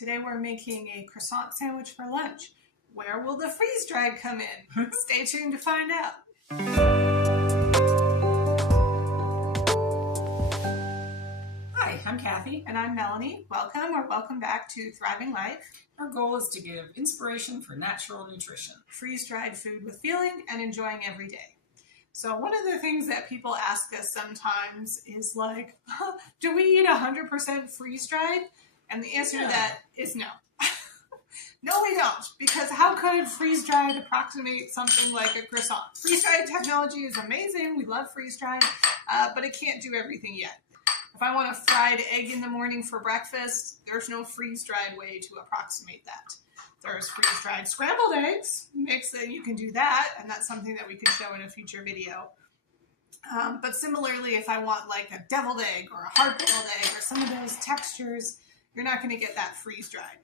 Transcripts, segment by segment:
Today we're making a croissant sandwich for lunch. Where will the freeze-dried come in? Stay tuned to find out. Hi, I'm Kathy. And I'm Melanie. Welcome or welcome back to Thriving Life. Our goal is to give inspiration for natural nutrition. Freeze-dried food with feeling and enjoying every day. So one of the things that people ask us sometimes is like, do we eat 100% freeze-dried? And the answer to that is no. No, we don't, because how could freeze-dried approximate something like a croissant? Freeze-dried technology is amazing. We love freeze-dried, but it can't do everything yet. If I want a fried egg in the morning for breakfast, there's no freeze-dried way to approximate that. There's freeze-dried scrambled eggs, you can do that, and that's something that we could show in a future video. But similarly, if I want like a deviled egg or a hard-boiled egg or some of those textures, you're not going to get that freeze-dried.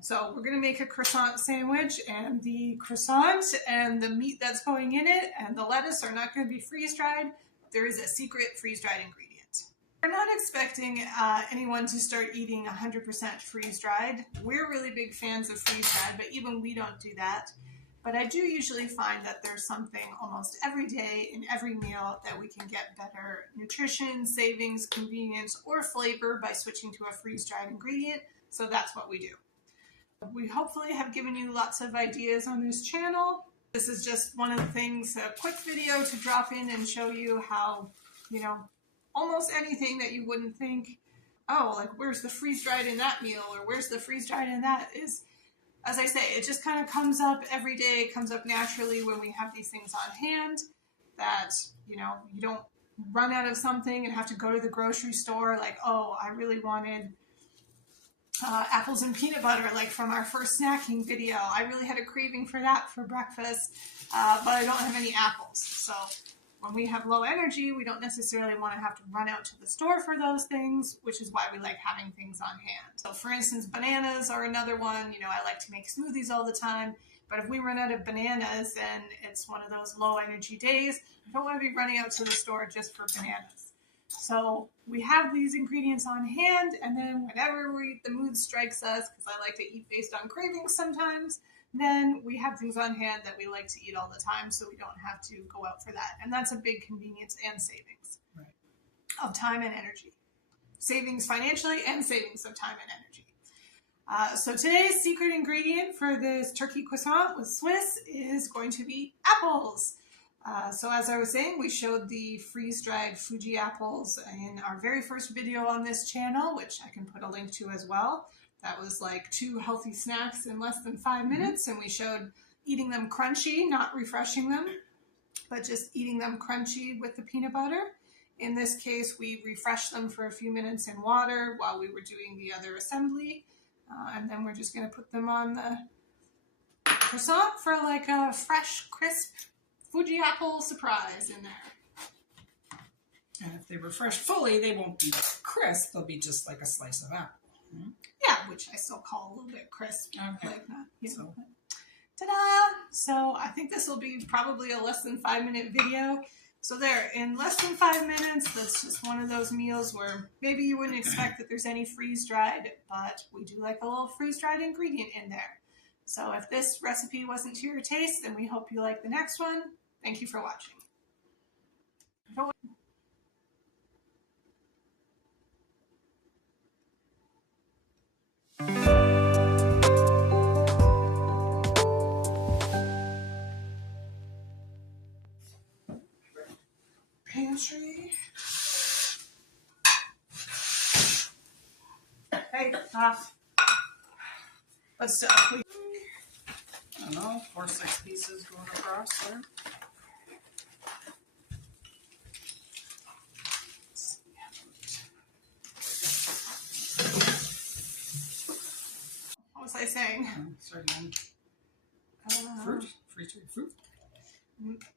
So we're going to make a croissant sandwich, and the croissant and the meat that's going in it and the lettuce are not going to be freeze-dried. There is a secret freeze-dried ingredient. We're not expecting anyone to start eating 100% freeze-dried. We're really big fans of freeze-dried, but even we don't do that. But I do usually find that there's something almost every day in every meal that we can get better nutrition, savings, convenience, or flavor by switching to a freeze-dried ingredient. So that's what we do. We hopefully have given you lots of ideas on this channel. This is just one of the things, a quick video to drop in and show you how, almost anything that you wouldn't think, oh, like where's the freeze-dried in that meal or where's the freeze-dried in that is, as I say, it just kind of comes up every day, comes up naturally when we have these things on hand that, you don't run out of something and have to go to the grocery store like, oh, I really wanted apples and peanut butter, like from our first snacking video. I really had a craving for that for breakfast, but I don't have any apples. So when we have low energy, we don't necessarily want to have to run out to the store for those things, which is why we like having things on hand. So for instance, bananas are another one. I like to make smoothies all the time, but if we run out of bananas and it's one of those low energy days, I don't want to be running out to the store just for bananas. So we have these ingredients on hand, and then whenever the mood strikes us, because I like to eat based on cravings sometimes, then we have things on hand that we like to eat all the time, so we don't have to go out for that. And that's a big convenience and savings of time and energy. Savings financially and savings of time and energy. So today's secret ingredient for this turkey croissant with Swiss is going to be apples. So as I was saying, we showed the freeze-dried Fuji apples in our very first video on this channel, which I can put a link to as well. That was like 2 healthy snacks in less than 5 minutes, and we showed eating them crunchy, not refreshing them, but just eating them crunchy with the peanut butter. In this case, we refreshed them for a few minutes in water while we were doing the other assembly, and then we're just going to put them on the croissant for like a fresh, crisp Fuji apple surprise in there. And if they refresh fully, they won't be crisp. They'll be just like a slice of apple. Yeah, which I still call a little bit crisp. Okay. Like that. So, ta-da! So I think this will be probably a less than 5-minute video. So there, in less than 5 minutes, that's just one of those meals where maybe you wouldn't expect that there's any freeze-dried, but we do like a little freeze-dried ingredient in there. So if this recipe wasn't to your taste, then we hope you like the next one. Thank you for watching. Pantry. Hey, off. But still, I don't know, 4 or 6 pieces going across there. what was I saying? Sorry, fruit? Freeze-dried fruit?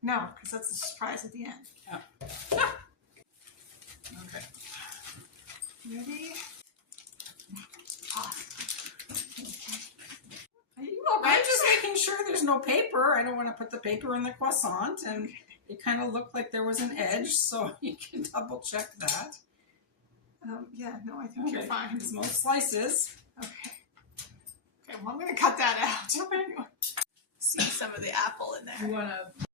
No, because that's a surprise at the end. Yeah. Okay. Ready? Are you all I'm right? just making sure there's no paper. I don't want to put the paper in the croissant, and it kind of looked like there was an edge, so you can double check that. Yeah, no, I think you're fine. It's most slices. Okay. See some of the apple in there. You want to